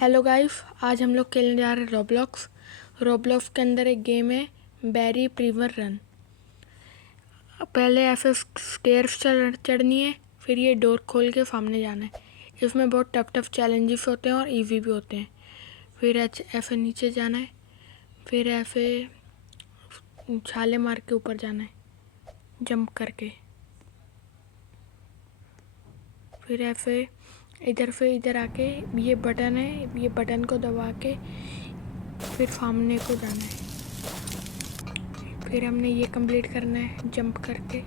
Hello guys, आज हम लोग खेलने जा रहे हैं रोब्लॉक्स के अंदर एक गेम है बैरी प्रिवर रन। पहले ऐसे स्टेयर्स चढ़नी है, फिर ये डोर खोल के सामने जाना है। इसमें बहुत टफ चैलेंजेस होते हैं और इजी भी होते हैं। फिर ऐसे नीचे जाना है, फिर ऐसे छाले मार के ऊपर जाना है जंप करके। फिर ऐसे इधर से इधर आके ये बटन है, ये बटन को दबा के फिर सामने को जाना है। फिर हमने ये कंप्लीट करना है जंप करके।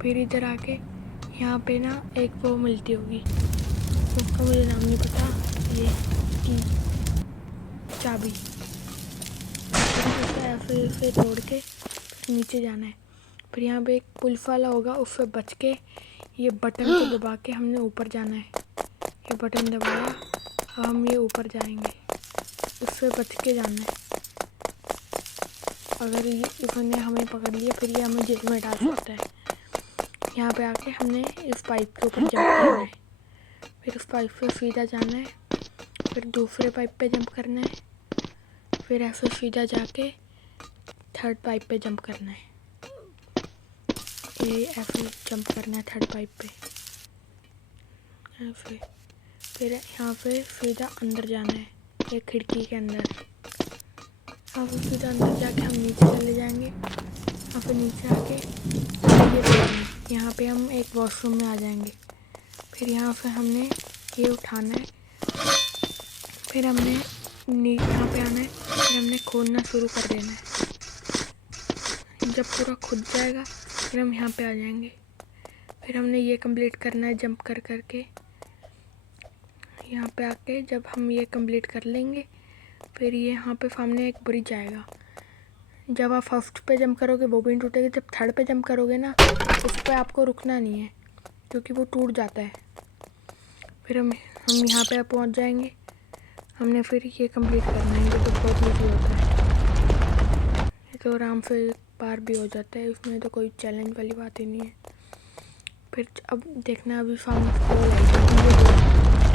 फिर इधर आके यहाँ पे ना एक वो मिलती होगी, उसका मुझे नाम नहीं पता, ये की चाबी। ऐसे तोड़ के नीचे जाना है। फिर यहाँ पे एक पुलिस वाला होगा, उससे बच के ये बटन को दबा के हमने ऊपर जाना है। ये बटन दबाया, अब हम ये ऊपर जाएंगे, उससे बच के जाना है। अगर ये इसने हमें पकड़ लिया फिर ये हमें जेल में डाल सकता है। यहाँ पे आके हमने इस पाइप के ऊपर जंप करना है, फिर उस पाइप पे सीधा जाना है, फिर दूसरे पाइप पे जंप करना है, फिर ऐसे सीधा जाके थर्ड पाइप पे जंप करना है। ये ऐसे जंप करना है थर्ड पाइप पे ऐसे। फिर यहाँ पे सीधा अंदर जाना है, एक खिड़की के अंदर। यहाँ पे सीधा अंदर जाके हम नीचे चले जाएंगे। यहाँ पे नीचे आके यहाँ पे हम एक वॉशरूम में आ जाएंगे। फिर यहाँ से हमने ये उठाना है, फिर हमने यहाँ पे आना है, फिर हमने खोदना शुरू कर देना है। जब पूरा खुद जाएगा फिर हम यहाँ पे आ जाएंगे। फिर हमने ये कंप्लीट करना है जंप कर करके। यहाँ पे आके जब हम ये कंप्लीट कर लेंगे फिर ये यहाँ पे सामने एक ब्रिज आएगा। जब आप फर्स्ट पे जंप करोगे वो भी टूटेगा, जब थर्ड पे जंप करोगे ना उस पर आपको रुकना नहीं है क्योंकि वो टूट जाता है। फिर हम यहाँ पे पहुँच जाएंगे। हमने फिर ये कंप्लीट करना है, ये तो बहुत ईजी होता है, ये तो आराम से पार भी हो जाता है, इसमें तो कोई चैलेंज वाली बात ही नहीं है। फिर अब देखना अभी सामने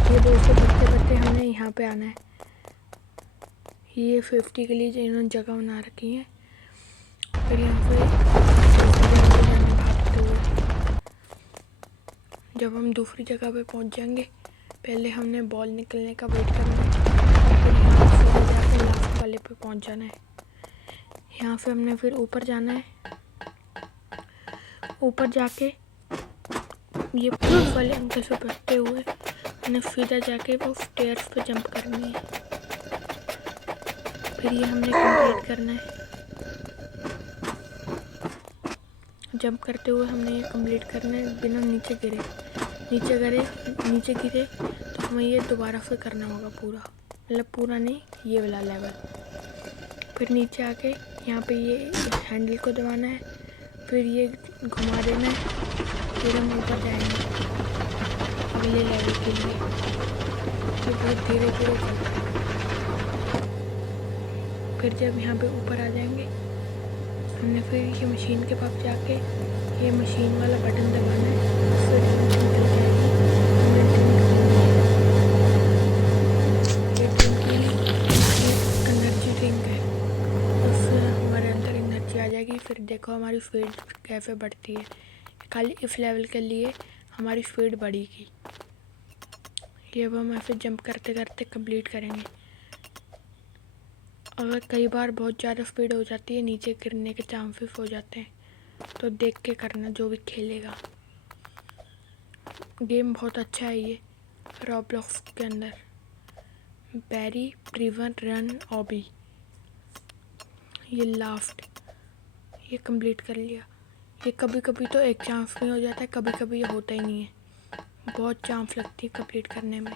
ये दोस्तों बढ़ते हमने यहाँ पे आना है। ये 50 के लिए इन्होंने जगह बना रखी है। फिर यहाँ पे भागते हुए जब हम दूसरी जगह पे पहुँच जाएंगे, पहले हमने बॉल निकलने का वेट करना है, फिर यहाँ से जाकर लास्ट वाले पे पहुँच जाना है। यहाँ से हमने फिर ऊपर जाना है। ऊपर जाके ये पुलिस वाले अंकल से बचते हुए हमने सीधा जाके वो स्टेयर्स पे जंप करनी है। फिर ये हमने कंप्लीट करना है। जंप करते हुए हमने ये कंप्लीट करना है बिना नीचे गिरे तो हमें ये दोबारा से करना होगा पूरा, मतलब पूरा नहीं, ये वाला लेवल। फिर नीचे आके यहाँ पे ये हैंडल को दबाना है, फिर ये घुमा देना है, फिर हम ऊपर जाएंगे अगले लेवल के लिए। ये बहुत धीरे चलता है। फिर जब यहाँ पे ऊपर आ जाएंगे हमने फिर ये मशीन के पास जाके ये मशीन वाला बटन दबाना है, फिर मशीन चल जाएगी। ये एनर्जी ड्रिंक है, उससे हमारे अंदर एनर्जी आ जाएगी। फिर देखो हमारी स्पीड कैसे बढ़ती है, खाली इस लेवल के लिए हमारी स्पीड बढ़ेगी। ये अब हम ऐसे जंप करते करते कंप्लीट करेंगे। अगर कई बार बहुत ज़्यादा स्पीड हो जाती है, नीचे गिरने के चांसेस हो जाते हैं, तो देख के करना जो भी खेलेगा। गेम बहुत अच्छा है ये रोब्लॉक्स के अंदर, बैरी प्रिवर रन ऑबी। ये लास्ट ये कंप्लीट कर लिया। ये कभी कभी तो एक चांस में हो जाता है, कभी कभी ये होता ही नहीं है, बहुत चांस लगती है कंप्लीट करने में।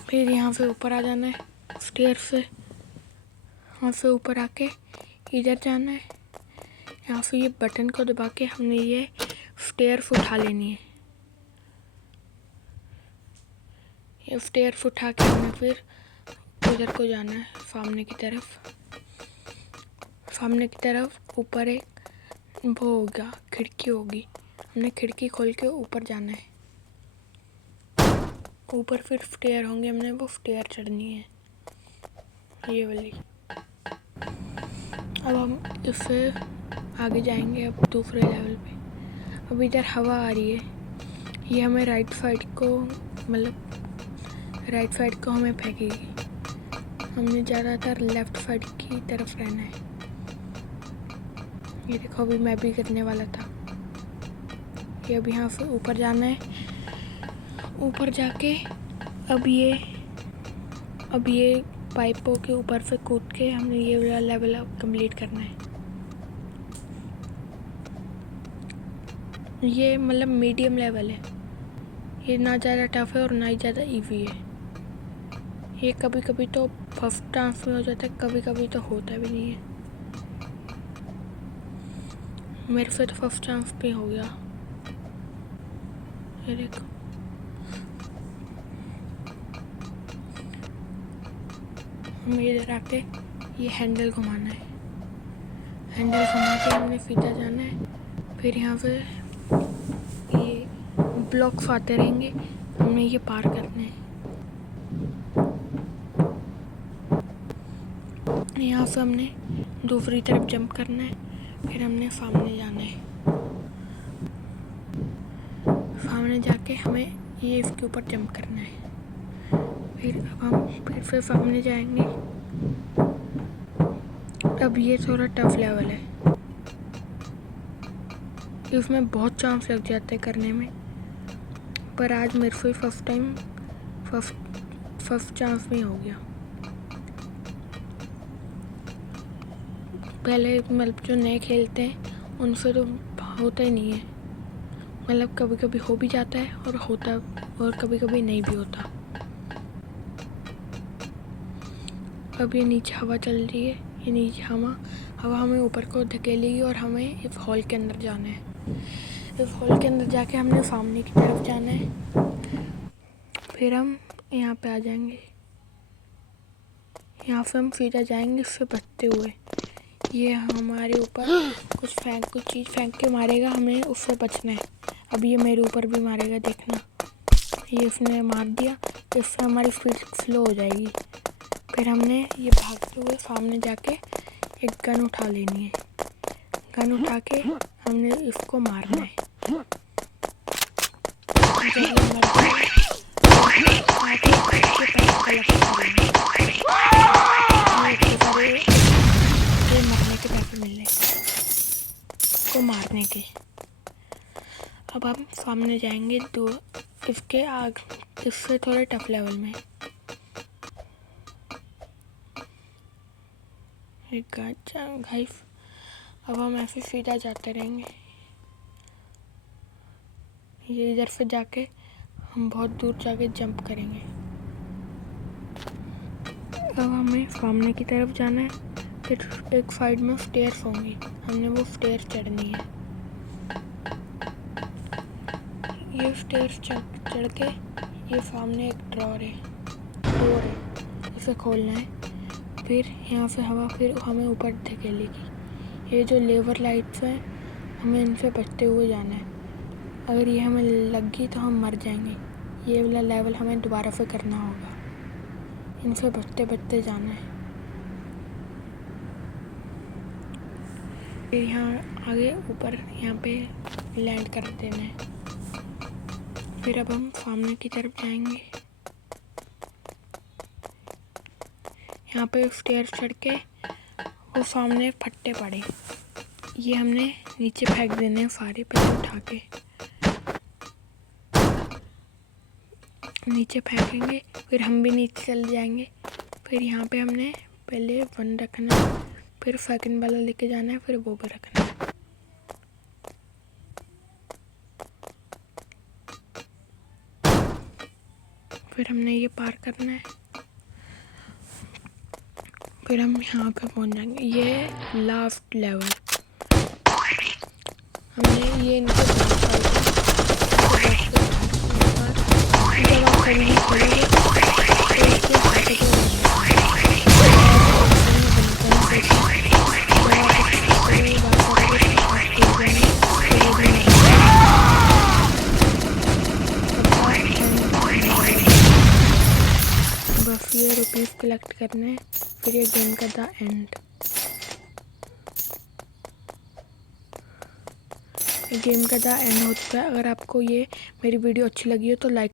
फिर यहाँ से ऊपर आ जाना है स्टेयर से, यहाँ से ऊपर आके इधर जाना है। यहाँ से ये बटन को दबा के हमने ये स्टेयर्स उठा लेनी है। ये स्टेयर्स उठा के हमें फिर उधर को जाना है, सामने की तरफ ऊपर एक वो होगा, खिड़की होगी, हमने खिड़की खोल के ऊपर जाना है। ऊपर फिर स्टेयर होंगे, हमने वो स्टेयर चढ़नी है, ये वाली। अब हम इससे आगे जाएंगे अब दूसरे लेवल पे। अब इधर हवा आ रही है, ये हमें राइट साइड को हमें फेंकेगी। हमने ज़्यादातर लेफ्ट साइड की तरफ रहना है। ये देखो अभी मैं भी करने वाला था। ये अब यहाँ से ऊपर जाना है। ऊपर जाके अब ये पाइपों के ऊपर से कूद के हमने ये वाला लेवल अब कंप्लीट करना है। ये मतलब मीडियम लेवल है, ये ना ज़्यादा टफ है और ना ही ज़्यादा इजी है। ये कभी कभी तो फर्स्ट चांस में हो जाता है, कभी कभी तो होता भी नहीं है। मेरे से तो फर्स्ट चांस पे हो गया। ये देखो हमें इधर आके ये हैंडल घुमाना है। हैंडल घुमा के हमने सीधा जाना है। फिर यहाँ पे ये ब्लॉक्स आते रहेंगे, हमने ये पार करना है। यहाँ से हमने दूसरी तरफ जंप करना है। फिर हमने सामने जाना है। सामने जाके हमें ये इसके ऊपर जंप करना है। फिर अब हम फिर से सामने जाएंगे। अब ये थोड़ा टफ लेवल है, इसमें बहुत चांस लग जाते हैं करने में, पर आज मेरे से फर्स्ट चांस में हो गया। पहले मतलब जो नए खेलते हैं उनसे तो होता ही नहीं है, मतलब कभी कभी हो भी जाता है और कभी कभी नहीं भी होता। अब ये नीचे हवा चल रही है, ये नीचे हवा हमें ऊपर को धकेलेगी और हमें इस हॉल के अंदर जाना है। इस हॉल के अंदर जाके हमने सामने की तरफ जाना है। फिर हम यहाँ पे आ जाएंगे। यहाँ से हम सीधा जाएंगे इससे बचते हुए। ये हमारे ऊपर कुछ चीज़ फेंक के मारेगा, हमें उससे बचना है। अब ये मेरे ऊपर भी मारेगा, देखना। ये उसने मार दिया, इससे हमारी स्पीड स्लो हो जाएगी। फिर हमने ये भागते हुए सामने जाके एक गन उठा लेनी है। गन उठा के हमने इसको मारना है। जब ये मर जाए मरने के पैसे मिलने इसको मारने के। अब हम सामने जाएंगे इससे थोड़े टफ लेवल में। गाइस अब हम ऐसे सीधा जाते रहेंगे। ये इधर से जाके हम बहुत दूर जाके जंप करेंगे। अब हमें सामने की तरफ जाना है। फिर एक साइड में स्टेयर्स होंगी, हमने वो स्टेयर्स चढ़नी है। ये स्टेयर्स चढ़ के ये सामने एक डोर है, इसे खोलना है। फिर यहाँ से हवा फिर हमें ऊपर धकेलेगी। ये जो लेवर लाइट्स हैं, हमें इनसे बचते हुए जाना है। अगर ये हमें लग गई तो हम मर जाएंगे। ये वाला लेवल हमें दोबारा से करना होगा, इनसे बचते बचते जाना है। फिर यहाँ आगे ऊपर यहाँ पे लैंड कर देना है। फिर अब हम सामने की तरफ जाएंगे। यहाँ पे स्टेयर चढ़ के वो सामने फट्टे पड़े, ये हमने नीचे फेंक देने हैं सारे। पहले उठा के नीचे फेंकेंगे, फिर हम भी नीचे चले जाएंगे। फिर यहाँ पे हमने पहले 1 रखना है, फिर सेकंड वाला लेके जाना है, फिर वो भी रखना है। फिर हमने ये पार करना है। फिर हम यहाँ पे पहुँच जाएंगे। ये लास्ट लेवल, हमने ये इनको ये रुपीज़ कलेक्ट करने हैं, फिर ये गेम का द एंड। गेम का द एंड हो चुका है। अगर आपको ये मेरी वीडियो अच्छी लगी हो तो लाइक